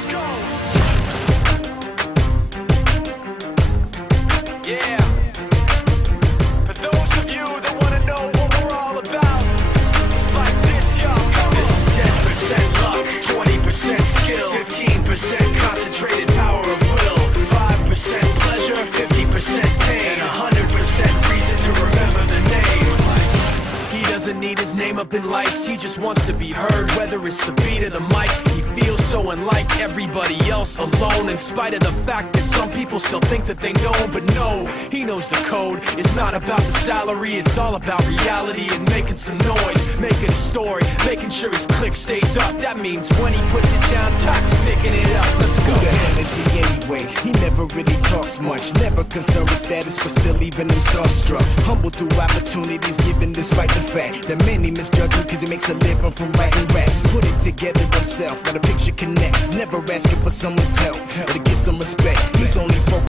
Let's go. Yeah. For those of you that want to know what we're all about, it's like this, y'all. This is 10% luck, 20% skill, 15% concentrated power of will, 5% pleasure, 50% pain, and 100% reason to remember the name. He doesn't need his name up in lights, he just wants to be heard, whether it's the beat of the mic. He feels so unlike everybody else, alone, in spite of the fact that some people still think that they know. But no, he knows the code. It's not about the salary, it's all about reality and making some noise, making a story, making sure his click stays up. That means when he puts it down, Tox picking it up. Let's go. Who the hell is he anyway? He never really talks much, never concerned with status, but still even in starstruck. Humble through opportunities given despite the fact that many misjudge him cause he makes a living from writing raps. Put it together himself, got a picture connects, never asking for someone's help or to get some respect. He's only focused